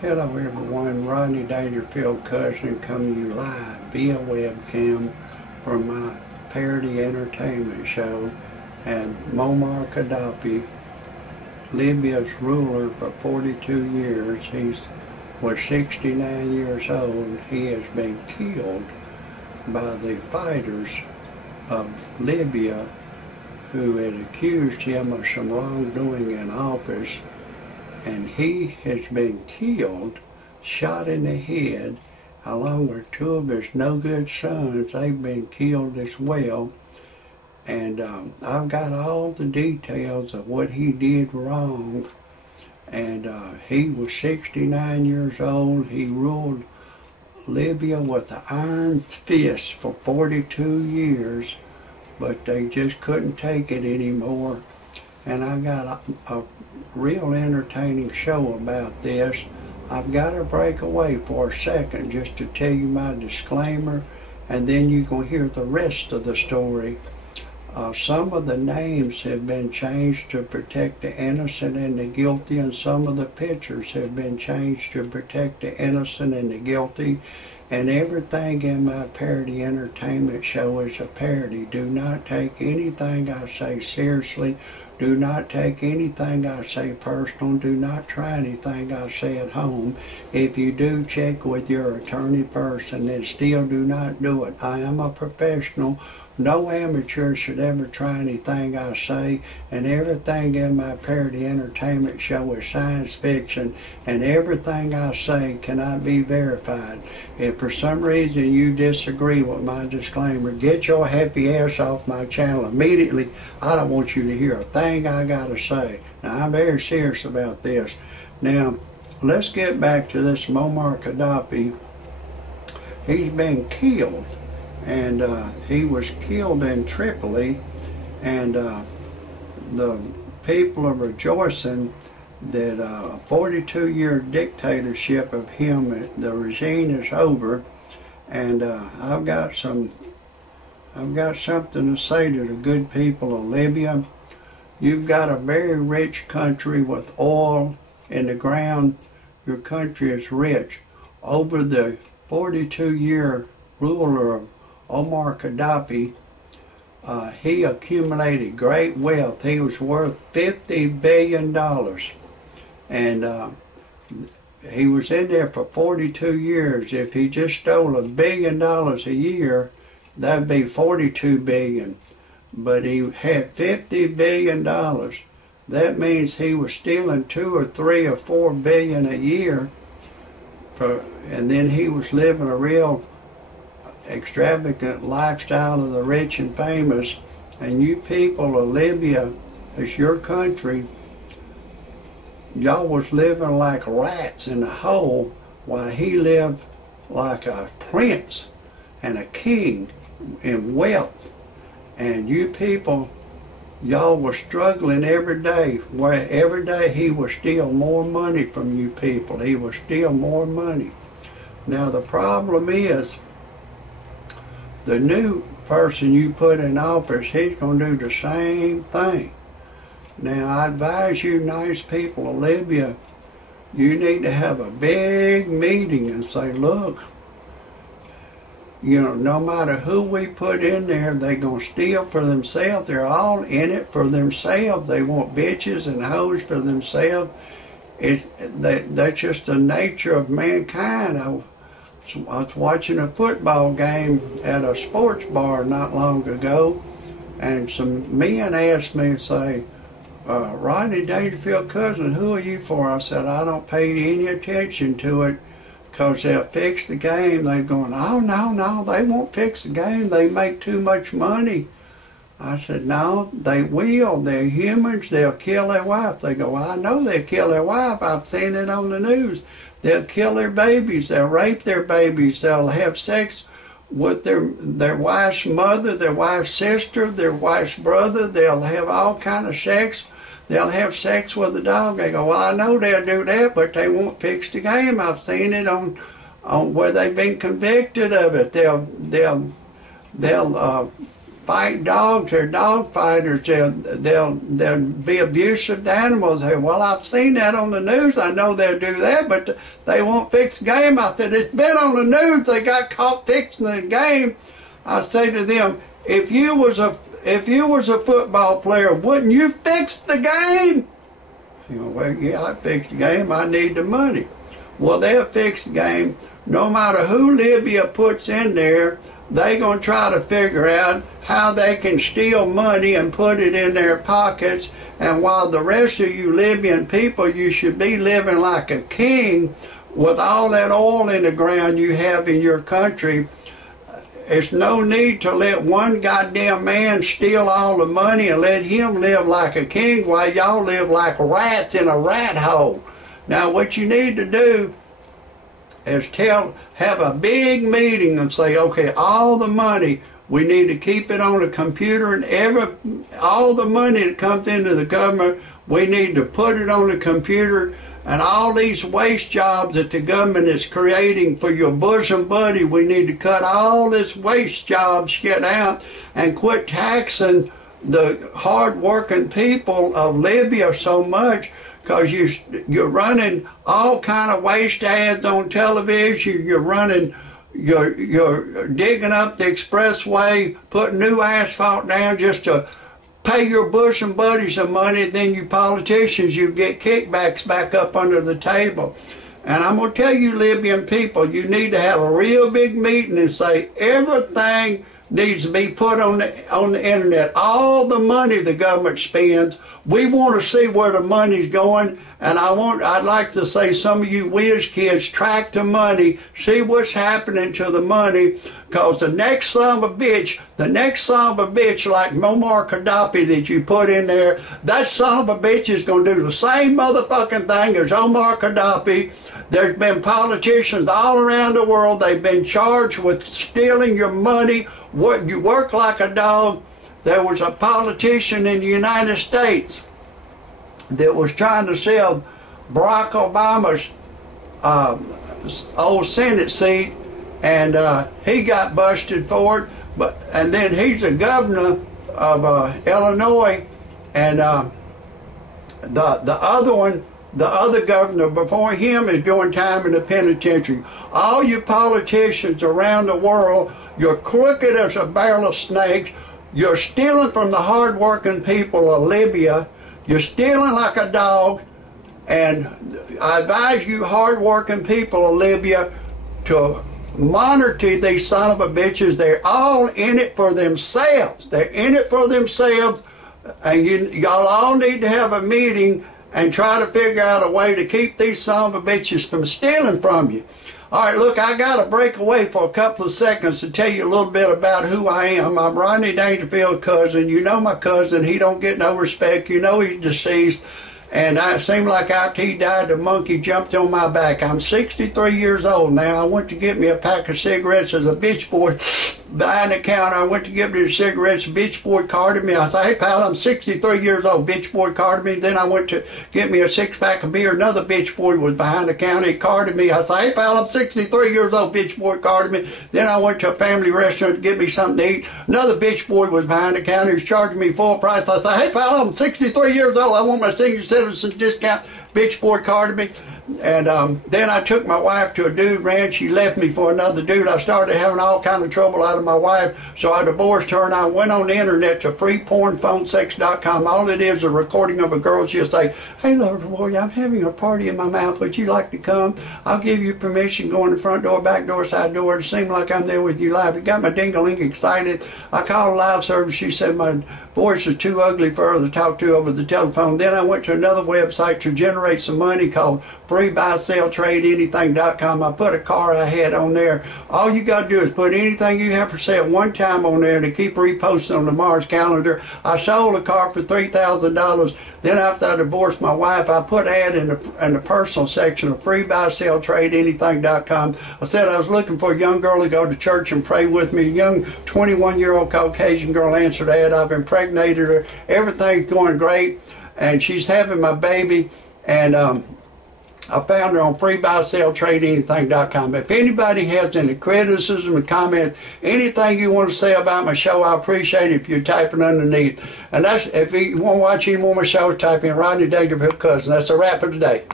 Hello everyone, Rodney Dangerfield cousin coming to you live via webcam from my parody entertainment show. And Muammar Gaddafi, Libya's ruler for 42 years, he was 69 years old. He has been killed by the fighters of Libya who had accused him of some wrongdoing in office. And he has been killed, shot in the head, along with two of his no-good sons. They've been killed as well. And I've got all the details of what he did wrong. And he was 69 years old. He ruled Libya with an iron fist for 42 years, but they just couldn't take it anymore. And I got a real entertaining show about this. I've got to break away for a second just to tell you my disclaimer, and then you can hear the rest of the story. Some of the names have been changed to protect the innocent and the guilty, and some of the pictures have been changed to protect the innocent and the guilty. And everything in my parody entertainment show is a parody. Do not take anything I say seriously. Do not take anything I say personal. Do not try anything I say at home. If you do, check with your attorney first, and then still do not do it. I am a professional. No amateur should ever try anything I say, and everything in my parody entertainment show is science fiction, and everything I say cannot be verified. If for some reason you disagree with my disclaimer, get your happy ass off my channel immediately. I don't want you to hear a thing I gotta say. Now, I'm very serious about this. Now, let's get back to this Muammar Gaddafi. He's been killed. And he was killed in Tripoli, and the people are rejoicing that a 42-year dictatorship of him, the regime is over. And I've got something to say to the good people of Libya. You've got a very rich country with oil in the ground. Your country is rich. Over the 42-year ruler of Muammar Gaddafi, he accumulated great wealth. He was worth $50 billion. And he was in there for 42 years. If he just stole $1 billion a year, that'd be 42 billion. But he had $50 billion. That means he was stealing 2 or 3 or 4 billion a year. And then he was living a real extravagant lifestyle of the rich and famous. And you people of Libya, it's your country, y'all was living like rats in a hole while he lived like a prince and a king in wealth. And you people, y'all were struggling every day, where every day he would steal more money from you people. He would steal more money. Now the problem is, the new person you put in office, he's going to do the same thing. Now, I advise you nice people of Libya, you need to have a big meeting and say, look, you know, no matter who we put in there, they're going to steal for themselves. They're all in it for themselves. They want bitches and hoes for themselves. That's just the nature of mankind. I was watching a football game at a sports bar not long ago, and some men asked me, say, Rodney Dangerfield cousin, who are you for? I said, I don't pay any attention to it, because they'll fix the game. They're going, oh, no, they won't fix the game. They make too much money. I said, no, they will. They're humans. They'll kill their wife. They go, I know they'll kill their wife. I've seen it on the news. They'll kill their babies. They'll rape their babies. They'll have sex with their wife's mother, their wife's sister, their wife's brother. They'll have all kind of sex. They'll have sex with the dog. They go, well, I know they'll do that, but they won't fix the game. I've seen it on where they've been convicted of it. They'll fight dogs. They're dog fighters. They'll be abusive to animals. Well, I've seen that on the news. I know they'll do that, but they won't fix the game. I said, it's been on the news. They got caught fixing the game. I say to them, if you was a football player, wouldn't you fix the game? You know, well, yeah, I fix the game. I need the money. Well, they'll fix the game. No matter who Libya puts in there, they're going to try to figure out how they can steal money and put it in their pockets. And while the rest of you Libyan people, you should be living like a king with all that oil in the ground you have in your country. It's no need to let one goddamn man steal all the money and let him live like a king while y'all live like rats in a rat hole. Now what you need to do is have a big meeting and say, okay, all the money, we need to keep it on a computer, and all the money that comes into the government, we need to put it on the computer. And all these waste jobs that the government is creating for your bosom buddy, we need to cut all this waste job shit out and quit taxing the hard-working people of Libya so much, because you're running all kind of waste ads on television. You're digging up the expressway, putting new asphalt down just to pay your bosom buddies some money. Then you politicians, you get kickbacks back up under the table. And I'm going to tell you, Libyan people, you need to have a real big meeting and say everything needs to be put on the internet. All the money the government spends, we want to see where the money's going. And I'd like to say, some of you whiz kids, track the money, see what's happening to the money, because the next son of a bitch like Muammar Gaddafi that you put in there, that son of a bitch is going to do the same motherfucking thing as Muammar Gaddafi. There's been politicians all around the world, they've been charged with stealing your money. You work like a dog. There was a politician in the United States that was trying to sell Barack Obama's old Senate seat, and he got busted for it. And then he's a governor of Illinois, and the other governor before him is doing time in the penitentiary. All you politicians around the world, you're crooked as a barrel of snakes. You're stealing from the hard-working people of Libya. You're stealing like a dog. And I advise you hard-working people of Libya to monitor these son of a bitches. They're all in it for themselves. They're in it for themselves. And y'all all need to have a meeting and try to figure out a way to keep these son of a bitches from stealing from you. All right, look, I got to break away for a couple of seconds to tell you a little bit about who I am. I'm Rodney Dangerfield's cousin. You know my cousin. He don't get no respect. You know he's deceased. And it seemed like after he died, the monkey jumped on my back. I'm 63 years old now. I went to get me a pack of cigarettes as a bitch boy behind the counter. I went to get me the cigarettes. Bitch boy carded me. I said, hey, pal, I'm 63 years old. Bitch boy carded me. Then I went to get me a six-pack of beer. Another bitch boy was behind the counter. He carded me. I said, hey, pal, I'm 63 years old. Bitch boy carded me. Then I went to a family restaurant to get me something to eat. Another bitch boy was behind the counter. He's charging me full price. I said, hey, pal, I'm 63 years old. I want my senior citizen discount. Bitch boy carded me. And then I took my wife to a dude ranch. She left me for another dude. I started having all kind of trouble out of my wife, so I divorced her, and I went on the internet to freepornphonesex.com. All it is a recording of a girl. She'll say, hey, lover boy, I'm having a party in my mouth. Would you like to come? I'll give you permission. Go in the front door, back door, side door. It seemed like I'm there with you live. It got my ding-a-ling excited. I called a live service. She said my voice is too ugly for her to talk to over the telephone. Then I went to another website to generate some money called freebuyselltradeanything.com. I put a car I had on there. All you got to do is put anything you have for sale one time on there to keep reposting on the Mars calendar. I sold a car for $3,000. Then after I divorced my wife, I put an ad in the personal section of freebuyselltradeanything.com. I said I was looking for a young girl to go to church and pray with me. A young 21-year-old Caucasian girl answered the ad. I've impregnated her. Everything's going great, and she's having my baby. And I found her on freebuyseltradeanything.com. If anybody has any criticism or comments, anything you want to say about my show, I appreciate it if you type it underneath. And that's, if you want to watch any more of my shows, type in Rodney Dangerfield Cousin. That's a wrap for today.